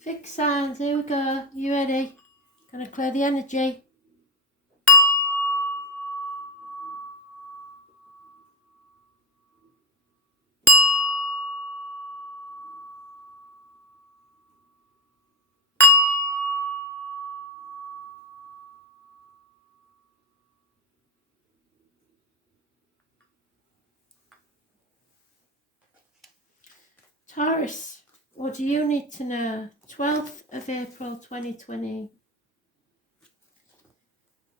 Fixed signs, here we go. You ready? Gonna clear the energy. Taurus, what do you need to know? 12th of April 2020.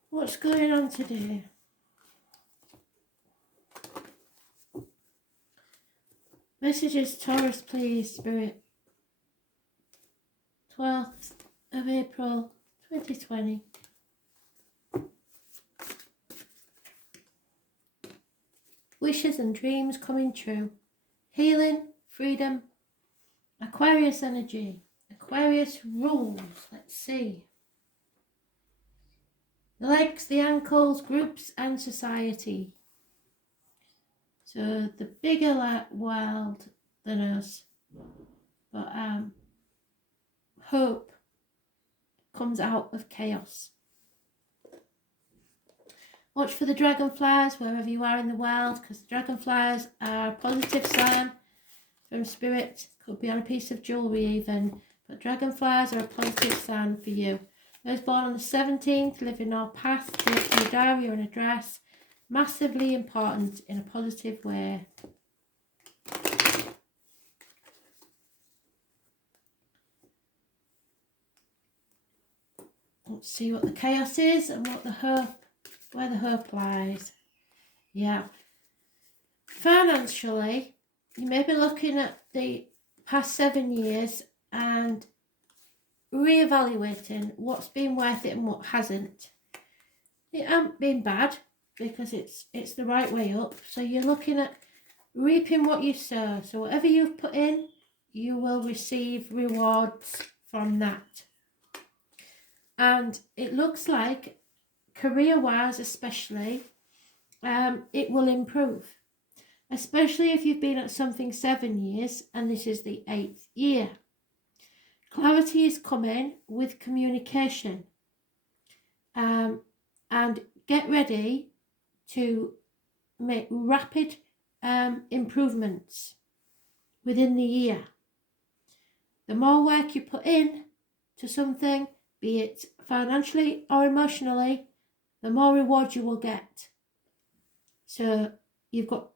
What's going on today? Messages, Taurus, please, Spirit. 12th of April 2020. Wishes and dreams coming true. Healing, freedom, Aquarius energy. Aquarius rules. Let's see. The legs, the ankles, groups and society. So the bigger world than us. But hope comes out of chaos. Watch for the dragonflies wherever you are in the world, because the dragonflies are a positive sign from spirit. Could be on a piece of jewellery even. But dragonflies are a positive sign for you. Those born on the 17th, live in our past, take your diary or an address. Massively important in a positive way. Let's see what the chaos is and what the hope, where the hope lies. Yeah. Financially, you may be looking at the past 7 years and re-evaluating what's been worth it and what hasn't. It hasn't been bad because it's the right way up. So you're looking at reaping what you sow. So whatever you've put in, you will receive rewards from that. And it looks like career-wise especially, it will improve. Especially if you've been at something 7 years and this is the 8th year. Clarity is coming with communication. And get ready to make rapid improvements within the year. The more work you put in to something, be it financially or emotionally, the more reward you will get. So you've got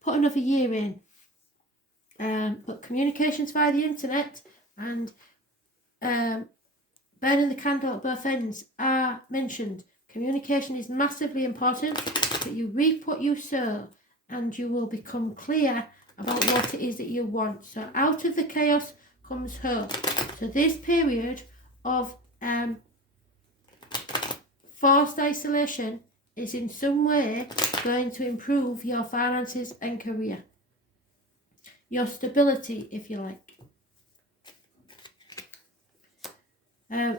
put another year in. But communications via the internet and burning the candle at both ends are mentioned. Communication is massively important, but you reap what you sow and you will become clear about what it is that you want. So out of the chaos comes hope. So this period of forced isolation is in some way going to improve your finances and career. Your stability, if you like.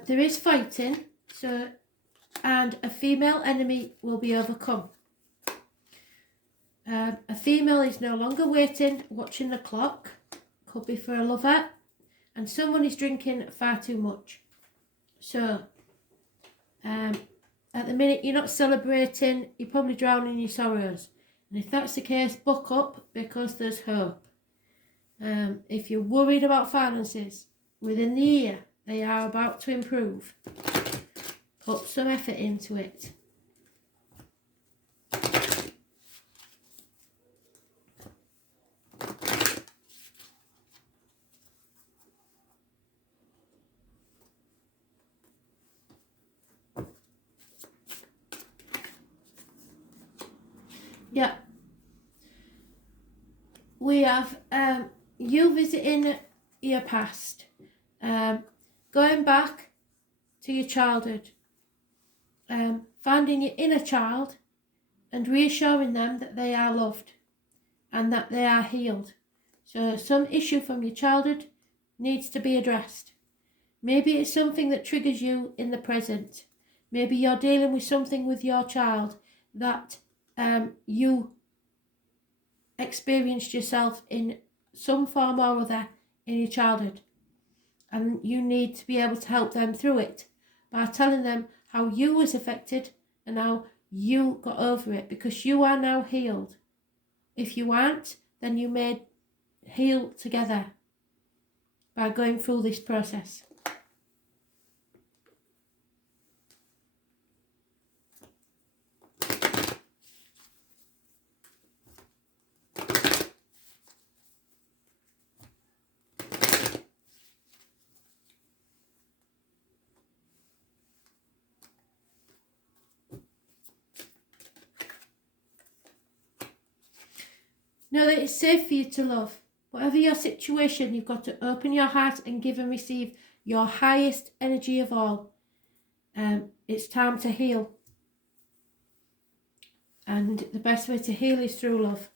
There is fighting, and a female enemy will be overcome. A female is no longer waiting, watching the clock. Could be for a lover. And someone is drinking far too much. So, at the minute you're not celebrating, you're probably drowning in your sorrows. And if that's the case, buck up because there's hope. If you're worried about finances within the year, they are about to improve. Put some effort into it. Yeah. We have you visiting your past. Going back to your childhood. Finding your inner child and reassuring them that they are loved and that they are healed. So some issue from your childhood needs to be addressed. Maybe it's something that triggers you in the present. Maybe you're dealing with something with your child that you experienced yourself in some form or other in your childhood. and you need to be able to help them through it by telling them how you was affected and how you got over it, because you are now healed. If you aren't, then you may heal together by going through this process. Know that it's safe for you to love. Whatever your situation, you've got to open your heart and give and receive your highest energy of all. It's time to heal. And the best way to heal is through love.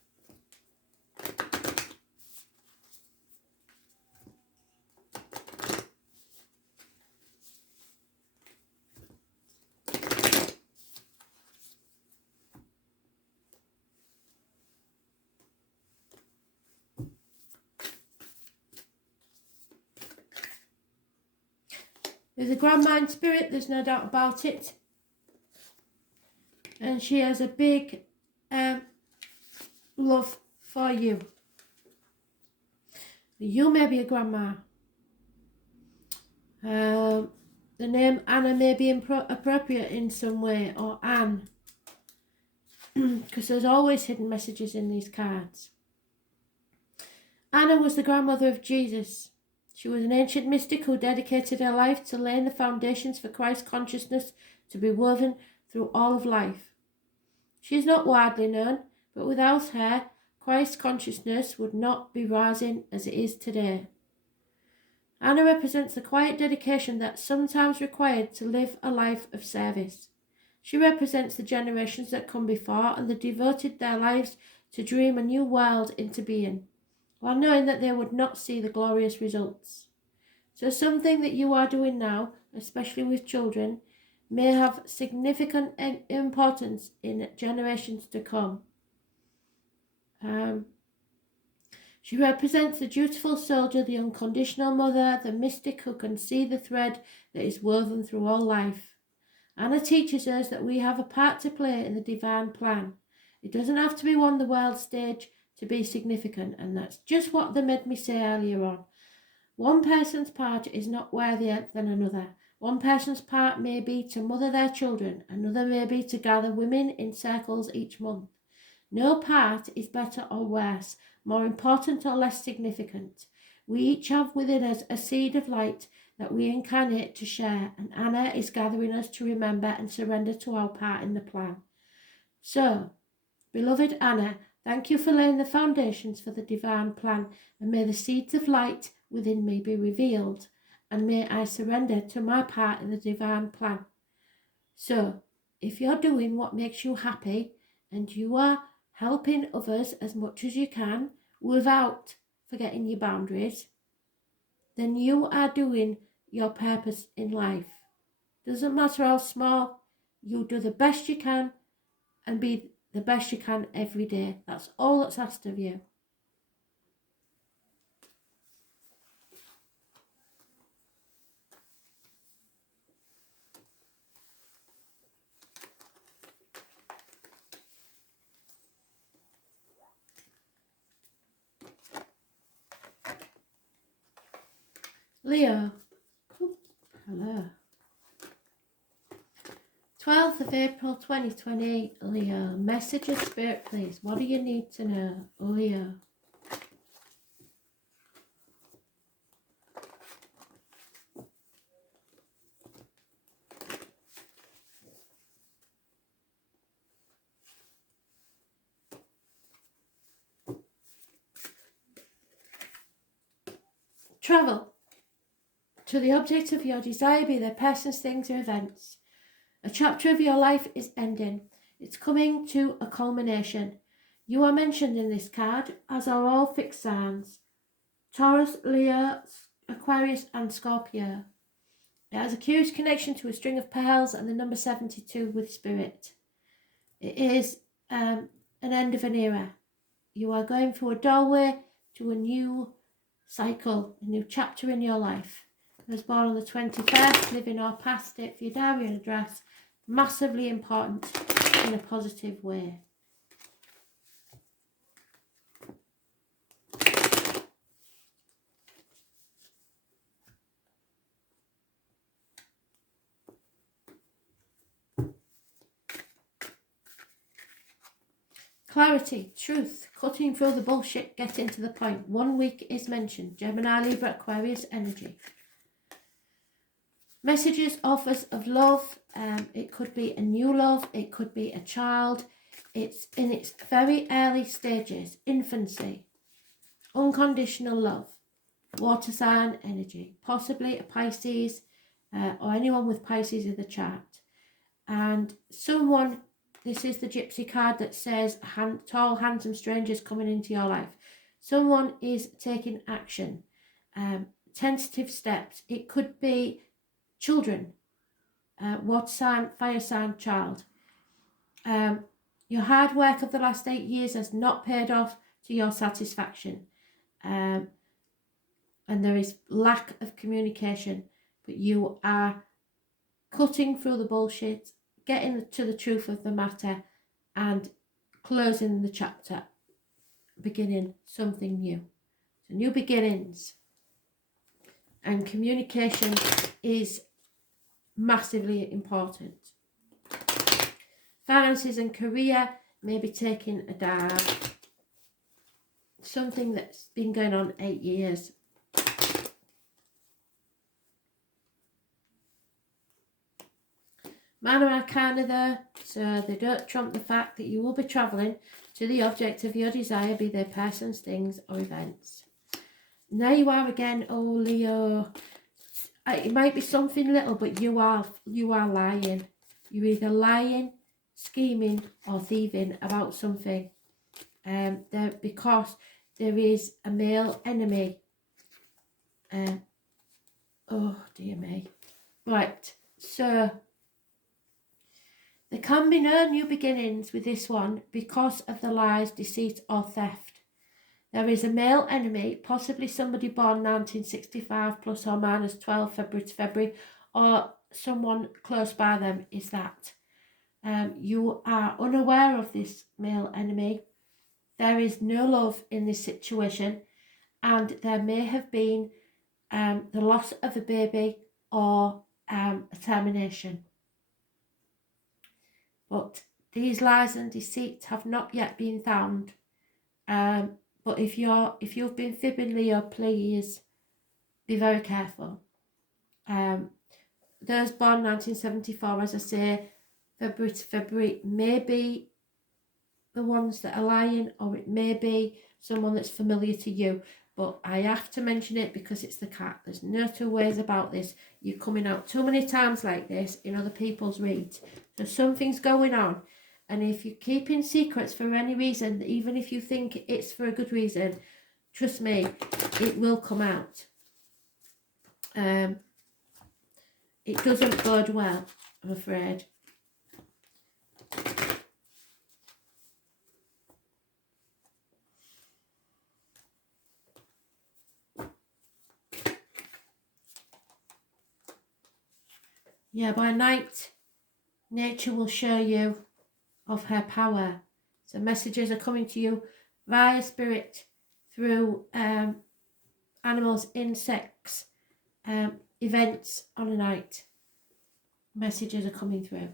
There's a grand mind spirit, there's no doubt about it. And she has a big love for you. You may be a grandma. The name Anna may be appropriate in some way, or Anne, because there's always hidden messages in these cards. Anna was the grandmother of Jesus. She was an ancient mystic who dedicated her life to laying the foundations for Christ consciousness to be woven through all of life. She is not widely known, but without her, Christ consciousness would not be rising as it is today. Anna represents the quiet dedication that's sometimes required to live a life of service. She represents the generations that come before and that devoted their lives to dream a new world into being, while knowing that they would not see the glorious results. So something that you are doing now, especially with children, may have significant importance in generations to come. She represents the dutiful soldier, the unconditional mother, the mystic who can see the thread that is woven through all life. Anna teaches us that we have a part to play in the divine plan. It doesn't have to be on the world stage to be significant, and that's just what they made me say earlier on. One person's part is not worthier than another. One person's part may be to mother their children, another may be to gather women in circles each month. No part is better or worse, more important or less significant. We each have within us a seed of light that we incarnate to share, and Anna is gathering us to remember and surrender to our part in the plan. So, beloved Anna, thank you for laying the foundations for the divine plan, and may the seeds of light within me be revealed, and may I surrender to my part in the divine plan. So, if you're doing what makes you happy, and you are helping others as much as you can without forgetting your boundaries, then you are doing your purpose in life. Doesn't matter how small, you do the best you can and be the best you can every day. That's all that's asked of you. Leo. Hello. 12th of April 2020, Leo. Message of Spirit, please. What do you need to know, Leo? Travel. To the object of your desire, be there persons, things, or events. A chapter of your life is ending. It's coming to a culmination. You are mentioned in this card, as are all fixed signs. Taurus, Leo, Aquarius, and Scorpio. It has a curious connection to a string of pearls and the number 72 with spirit. It is an end of an era. You are going through a doorway to a new cycle, a new chapter in your life. Those born on the 21st, living or past it for your diary and address. Massively important in a positive way. Clarity, truth, cutting through the bullshit, getting to the point. 1 week is mentioned. Gemini, Libra, Aquarius energy. Messages, offers of love. It could be a new love. It could be a child. It's in its very early stages. Infancy. Unconditional love. Water sign energy. Possibly a Pisces or anyone with Pisces in the chart. And someone... This is the Gypsy card that says tall, handsome strangers coming into your life. Someone is taking action. Tentative steps. It could be children. Water sign, fire sign, child. Your hard work of the last 8 years has not paid off to your satisfaction. And there is lack of communication. But you are cutting through the bullshit, getting to the truth of the matter and closing the chapter, beginning something new. So new beginnings. And communication is massively important. Finances and career, maybe taking a dive. Something that's been going on 8 years. Minor Arcana there, so they don't trump the fact that you will be travelling to the object of your desire, be they persons, things or events. Now you are again, oh Leo. It might be something little, but you are lying. You're either lying, scheming or thieving about something. Because there is a male enemy. Oh dear me. Right, so... There can be no new beginnings with this one because of the lies, deceit or theft. There is a male enemy, possibly somebody born 1965 plus or minus 12 February to February, or someone close by them is that. You are unaware of this male enemy. There is no love in this situation, and there may have been the loss of a baby or a termination. But these lies and deceit have not yet been found. But if you've been fibbing, Leo, please be very careful. Those born 1974, as I say, February to February, may be the ones that are lying, or it may be someone that's familiar to you. But I have to mention it because it's the cat. There's no two ways about this. You're coming out too many times like this in other people's reads. So something's going on. And if you're keeping secrets for any reason, even if you think it's for a good reason, trust me, it will come out. It doesn't bode well, I'm afraid. Yeah, by night, nature will show you of her power. So messages are coming to you via spirit, through animals, insects, events on a night. Messages are coming through.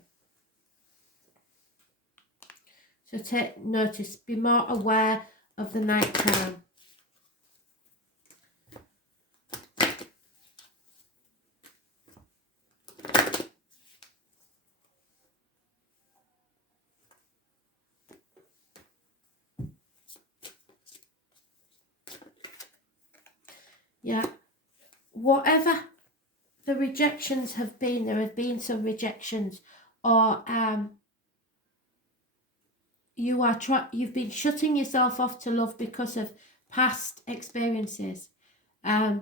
So take notice, be more aware of the night time. Yeah, whatever the rejections have been, there have been some rejections, or you've been shutting yourself off to love because of past experiences. But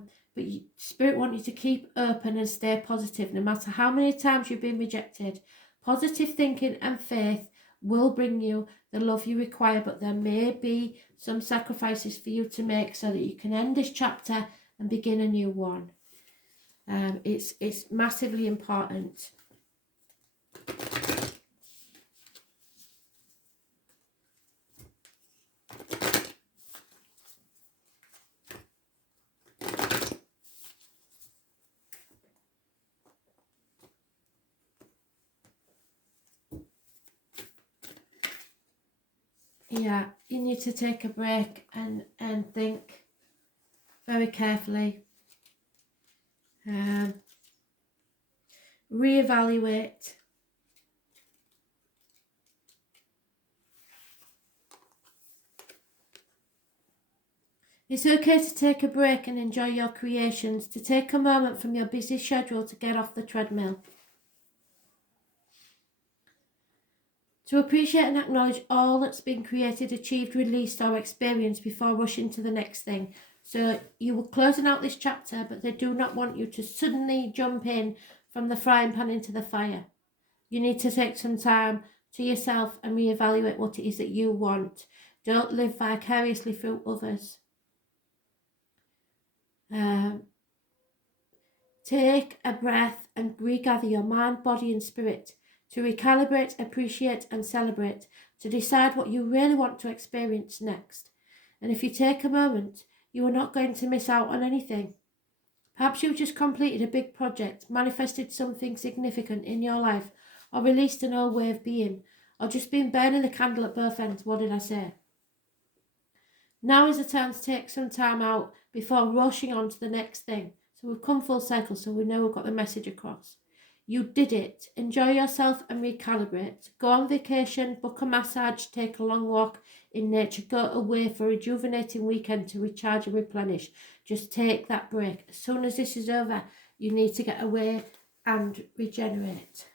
Spirit wants you to keep open and stay positive, no matter how many times you've been rejected. Positive thinking and faith will bring you the love you require, but there may be some sacrifices for you to make so that you can end this chapter and begin a new one. It's massively important. Yeah, you need to take a break and think very carefully. Reevaluate. It's okay to take a break and enjoy your creations, to take a moment from your busy schedule to get off the treadmill. To appreciate and acknowledge all that's been created, achieved, released or experienced before rushing to the next thing. So you were closing out this chapter, but they do not want you to suddenly jump in from the frying pan into the fire. You need to take some time to yourself and reevaluate what it is that you want. Don't live vicariously through others. Take a breath and regather your mind, body and spirit to recalibrate, appreciate and celebrate, to decide what you really want to experience next. And if you take a moment, you are not going to miss out on anything. Perhaps you've just completed a big project, manifested something significant in your life, or released an old way of being, or just been burning the candle at both ends. What did I say? Now is the time to take some time out before rushing on to the next thing. So we've come full circle, so we know we've got the message across. You did it. Enjoy yourself and recalibrate. Go on vacation, book a massage, take a long walk in nature, go away for a rejuvenating weekend to recharge and replenish. Just take that break. As soon as this is over, you need to get away and regenerate.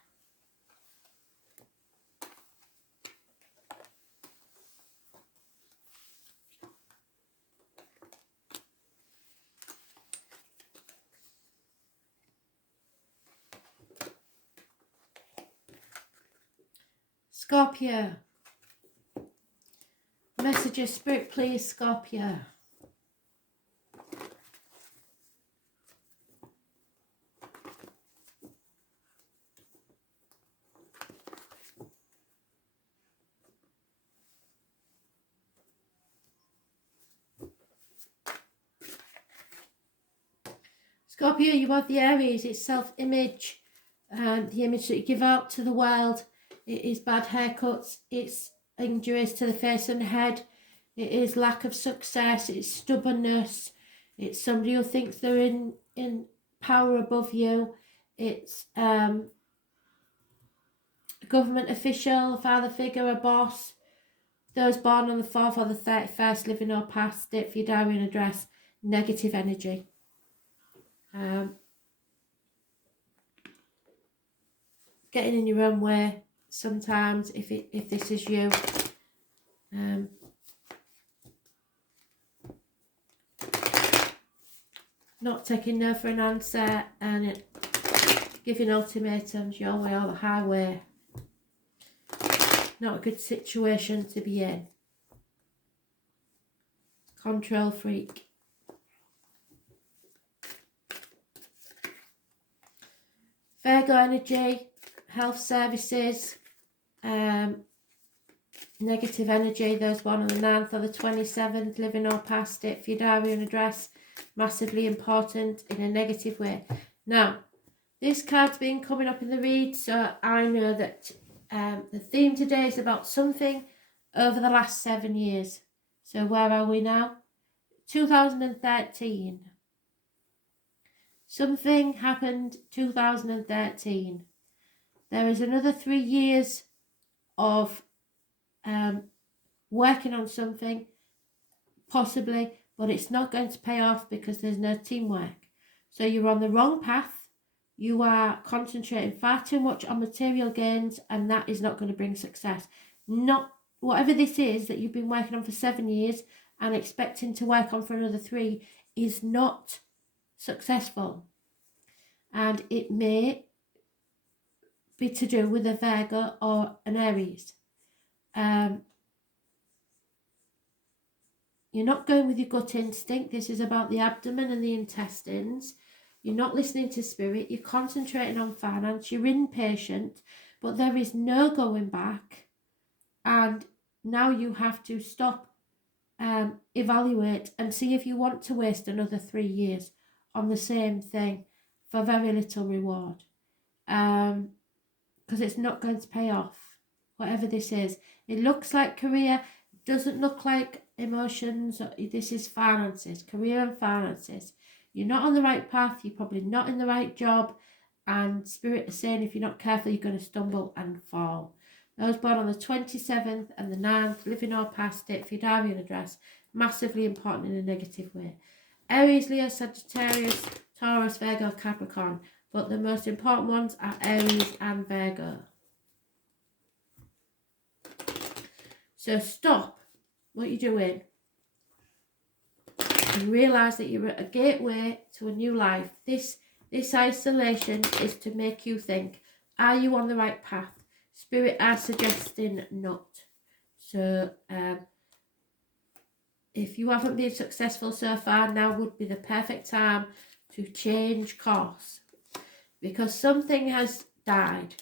Scorpio. Messages, Spirit, please, Scorpio. Scorpio, you have the Aries. It's self-image, the image that you give out to the world. It is bad haircuts, it's injuries to the face and head, it is lack of success, it's stubbornness, it's somebody who thinks they're in power above you, it's a government official, a father figure, a boss. Those born on the 4th or the 31st, living or past, date for your diary and address, negative energy. Getting in your own way sometimes, if this is you. Not taking no for an answer and giving ultimatums, your way or the highway. Not a good situation to be in. Control freak. Virgo energy, health services, negative energy, those born on the 9th or the 27th, living or past it, for your diary and address, massively important in a negative way. Now, this card's been coming up in the read, so I know that the theme today is about something over the last 7 years. So where are we now? 2013. Something happened 2013. There is another 3 years of working on something, possibly, but it's not going to pay off because there's no teamwork. So you're on the wrong path. You are concentrating far too much on material gains, and that is not going to bring success. Not whatever this is that you've been working on for 7 years and expecting to work on for another 3 is not successful. And it may be to do with a Virgo or an Aries. You're not going with your gut instinct. This is about the abdomen and the intestines. you're not listening to spirit, you're concentrating on finance, you're impatient, but there is no going back. And now you have to stop, evaluate and see if you want to waste another 3 years on the same thing for very little reward. Because it's not going to pay off, whatever this is. It looks like career, doesn't look like emotions. This is finances, career and finances. You're not on the right path, you're probably not in the right job, and spirit is saying if you're not careful, you're going to stumble and fall. Those born on the 27th and the 9th, living or past it, Fidarian address, massively important in a negative way. Aries, Leo, Sagittarius, Taurus, Virgo, Capricorn. But the most important ones are Aries and Virgo. So stop what you're doing and realise that you're at a gateway to a new life. This isolation is to make you think, are you on the right path? Spirit are suggesting not. So if you haven't been successful so far, now would be the perfect time to change course. Because something has died.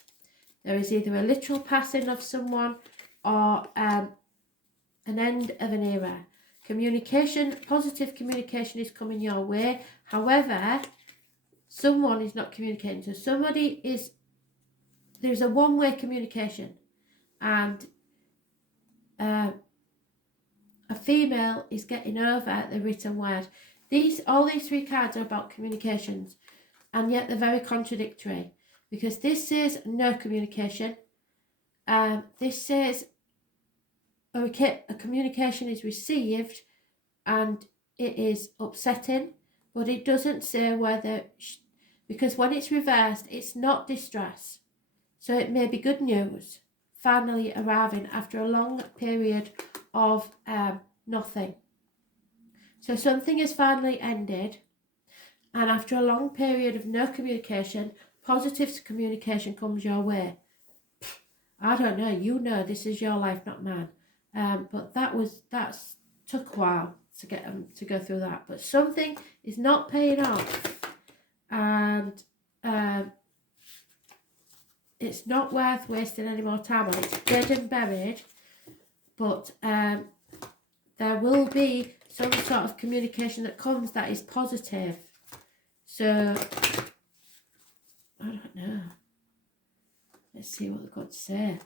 There is either a literal passing of someone or an end of an era. Communication, positive communication is coming your way. However, someone is not communicating. So there's a one-way communication. And a female is getting over the written word. All these 3 cards are about communications. And yet they're very contradictory, because this says no communication. This says a communication is received and it is upsetting, but it doesn't say whether, because when it's reversed, it's not distress. So it may be good news finally arriving after a long period of nothing. So something has finally ended. And after a long period of no communication, positive communication comes your way. I don't know, you know this is your life, not mine. But that took a while to get them to go through that. But something is not paying off. And it's not worth wasting any more time on. It's dead and buried. But there will be some sort of communication that comes that is positive. So, I don't know. Let's see what they've got to say.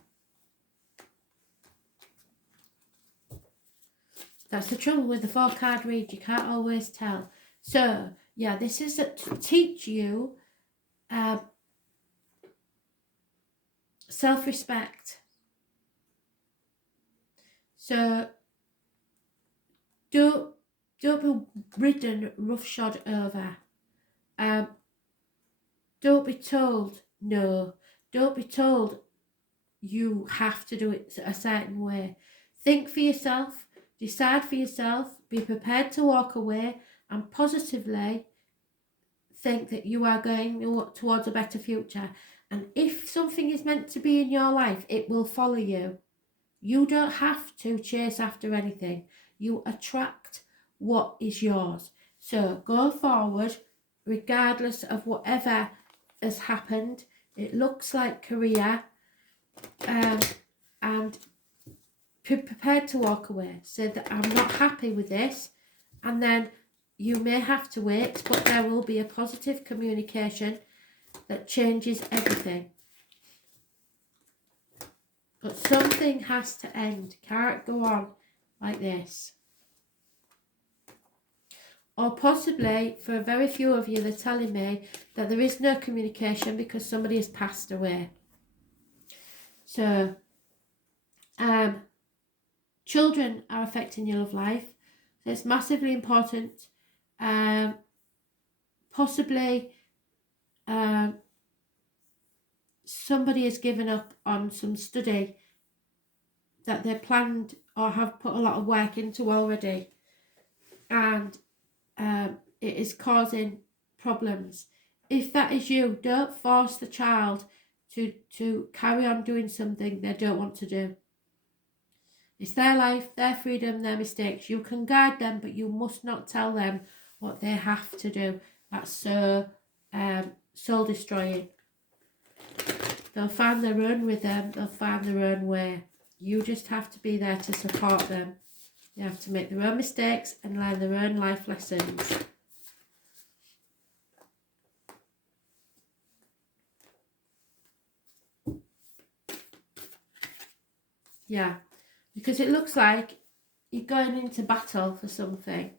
That's the trouble with the 4-card read. You can't always tell. So, yeah, this is to teach you self-respect. So, don't be ridden roughshod over. Don't be told no. Don't be told you have to do it a certain way. Think for yourself. Decide for yourself. Be prepared to walk away and positively think that you are going towards a better future. And if something is meant to be in your life, it will follow you. You don't have to chase after anything. You attract what is yours. So go forward regardless of whatever has happened. It looks like career, and be prepared to walk away. Say that I'm not happy with this, and then you may have to wait, but there will be a positive communication that changes everything. But something has to end. Can't go on like this. Or possibly, for a very few of you, they're telling me that there is no communication because somebody has passed away. So, children are affecting your love life. So it's massively important. Possibly, somebody has given up on some study that they planned or have put a lot of work into already. And it is causing problems. If that is you, don't force the child to carry on doing something they don't want to do. It's their life, their freedom, their mistakes. You can guide them, but you must not tell them what they have to do. That's so soul destroying. They'll find their own rhythm, they'll find their own way. You just have to be there to support them. They have to make their own mistakes and learn their own life lessons. Yeah, because it looks like you're going into battle for something.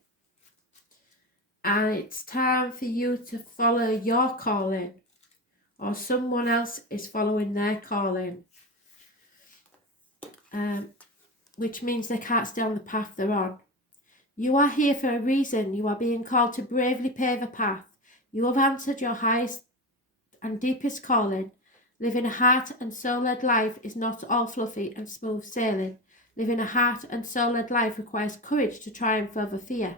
And it's time for you to follow your calling. Or someone else is following their calling. Which means they can't stay on the path they're on. You are here for a reason. You are being called to bravely pave a path. You have answered your highest and deepest calling. Living a heart and soul-led life is not all fluffy and smooth sailing. Living a heart and soul-led life requires courage to triumph over fear.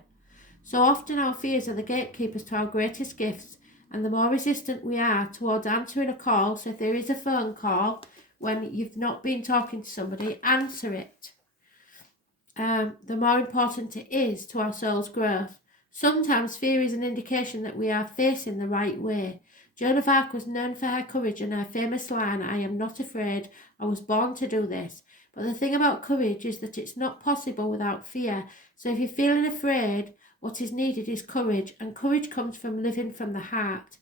So often our fears are the gatekeepers to our greatest gifts, and the more resistant we are towards answering a call, so if there is a phone call when you've not been talking to somebody, answer it. The more important it is to our soul's growth. Sometimes fear is an indication that we are facing the right way. Joan of Arc was known for her courage and her famous line, "I am not afraid, I was born to do this." But the thing about courage is that it's not possible without fear. So if you're feeling afraid, what is needed is courage, and courage comes from living from the heart.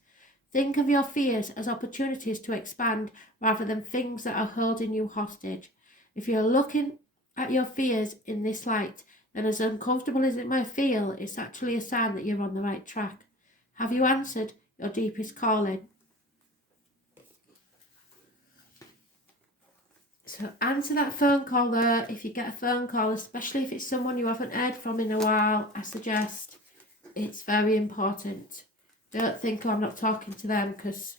Think of your fears as opportunities to expand rather than things that are holding you hostage. If you're looking at your fears in this light, then as uncomfortable as it might feel, it's actually a sign that you're on the right track. Have you answered your deepest calling? So answer that phone call there. If you get a phone call, especially if it's someone you haven't heard from in a while, I suggest it's very important. Don't think, oh, I'm not talking to them because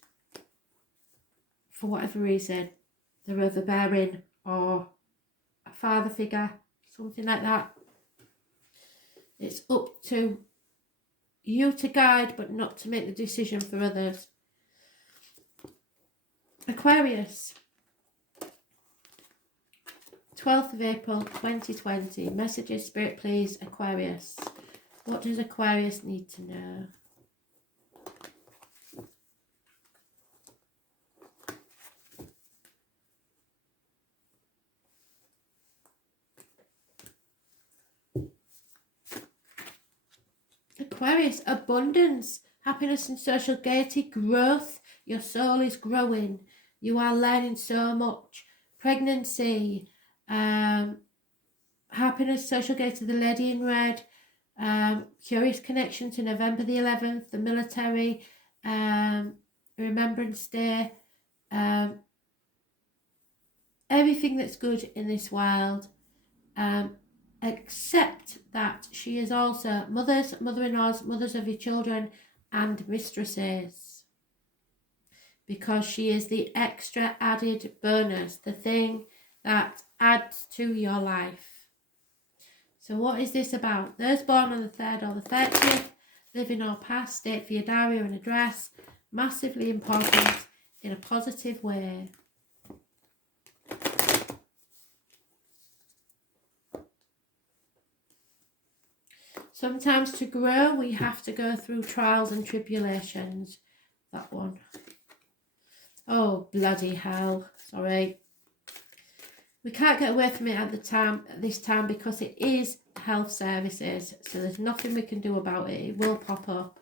for whatever reason they're overbearing or a father figure, something like that. It's up to you to guide, but not to make the decision for others. Aquarius, 12th of April 2020. Messages, Spirit, please, Aquarius. What does Aquarius need to know? Aquarius, abundance, happiness and social gaiety, growth. Your soul is growing. You are learning so much. Pregnancy, happiness, social gaiety, the lady in red, curious connection to November the 11th, the military, Remembrance Day, everything that's good in this world. Except that she is also mothers, mother-in-laws, mothers of your children, and mistresses. Because she is the extra added bonus, the thing that adds to your life. So what is this about? Those born on the 3rd or the 30th, living or past, date for your diary or an address, massively important in a positive way. Sometimes to grow, we have to go through trials and tribulations. That one. Oh, bloody hell. Sorry. We can't get away from it at this time because it is health services. So there's nothing we can do about it. It will pop up.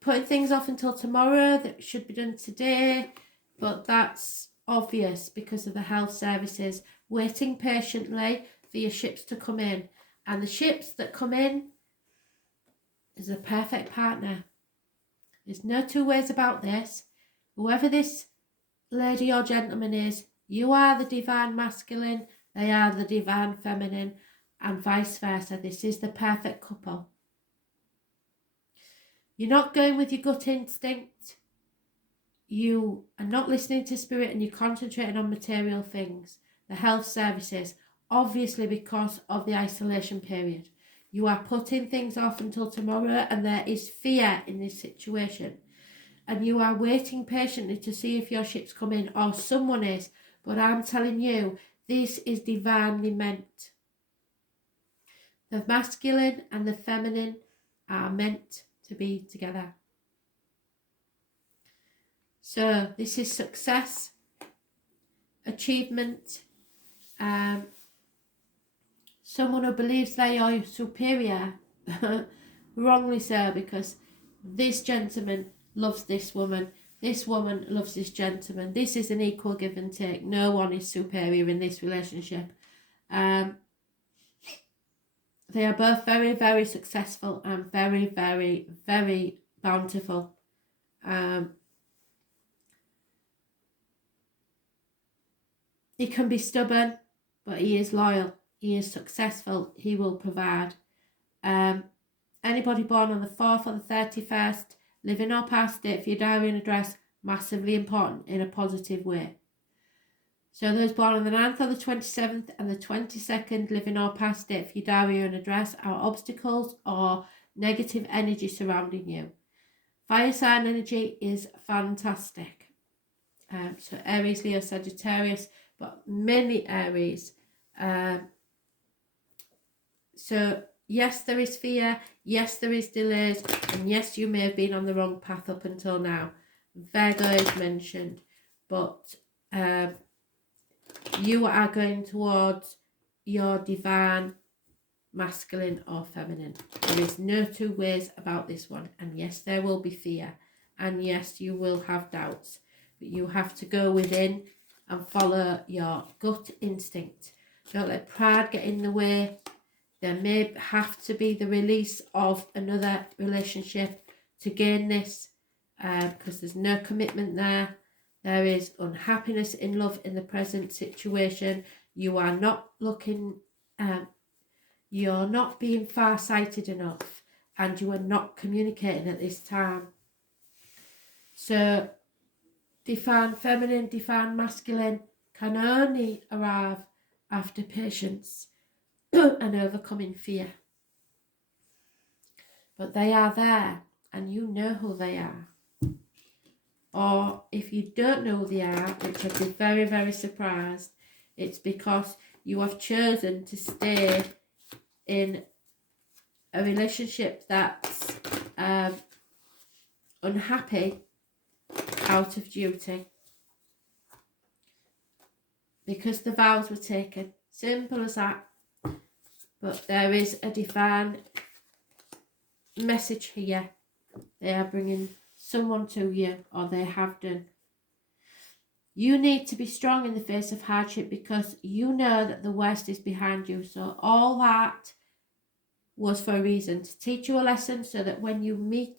Putting things off until tomorrow that should be done today. But that's obvious because of the health services. Waiting patiently for your ships to come in. And the ships that come in is a perfect partner. There's no two ways about this. Whoever this lady or gentleman is, you are the divine masculine, they are the divine feminine, and vice versa. This is the perfect couple. You're not going with your gut instinct. You are not listening to spirit and you're concentrating on material things. The health services, obviously because of the isolation period. You are putting things off until tomorrow and there is fear in this situation. And you are waiting patiently to see if your ships come in or someone is. But I'm telling you, this is divinely meant. The masculine and the feminine are meant to be together. So this is success, achievement, someone who believes they are superior, wrongly so, because this gentleman loves this woman loves this gentleman. This is an equal give and take. No one is superior in this relationship. They are both very, very successful and very, very, very bountiful. He can be stubborn, but he is loyal. He is successful. He will provide. Anybody born on the 4th or the 31st, living or past it for your diary and address, massively important in a positive way. So those born on the 9th or the 27th and the 22nd, living or past it for your diary and address, are obstacles or negative energy surrounding you. Fire sign energy is fantastic. So Aries, Leo, Sagittarius, but many Aries. So yes, there is fear. Yes, there is delays. And yes, you may have been on the wrong path up until now. Virgo is mentioned. But you are going towards your divine masculine or feminine. There is no two ways about this one. And yes, there will be fear. And yes, you will have doubts. But you have to go within and follow your gut instinct. Don't let pride get in the way. There may have to be the release of another relationship to gain this, because there's no commitment there. There is unhappiness in love in the present situation. You are not looking, you're not being far-sighted enough, and you are not communicating at this time. So divine feminine, divine masculine can only arrive after patience and overcoming fear. But they are there, and you know who they are. Or if you don't know who they are, which I'd be very, very surprised, it's because you have chosen to stay in a relationship that's unhappy out of duty. Because the vows were taken. Simple as that. But there is a divine message here. They are bringing someone to you, or they have done. You need to be strong in the face of hardship, because you know that the worst is behind you. So all that was for a reason, to teach you a lesson, so that when you meet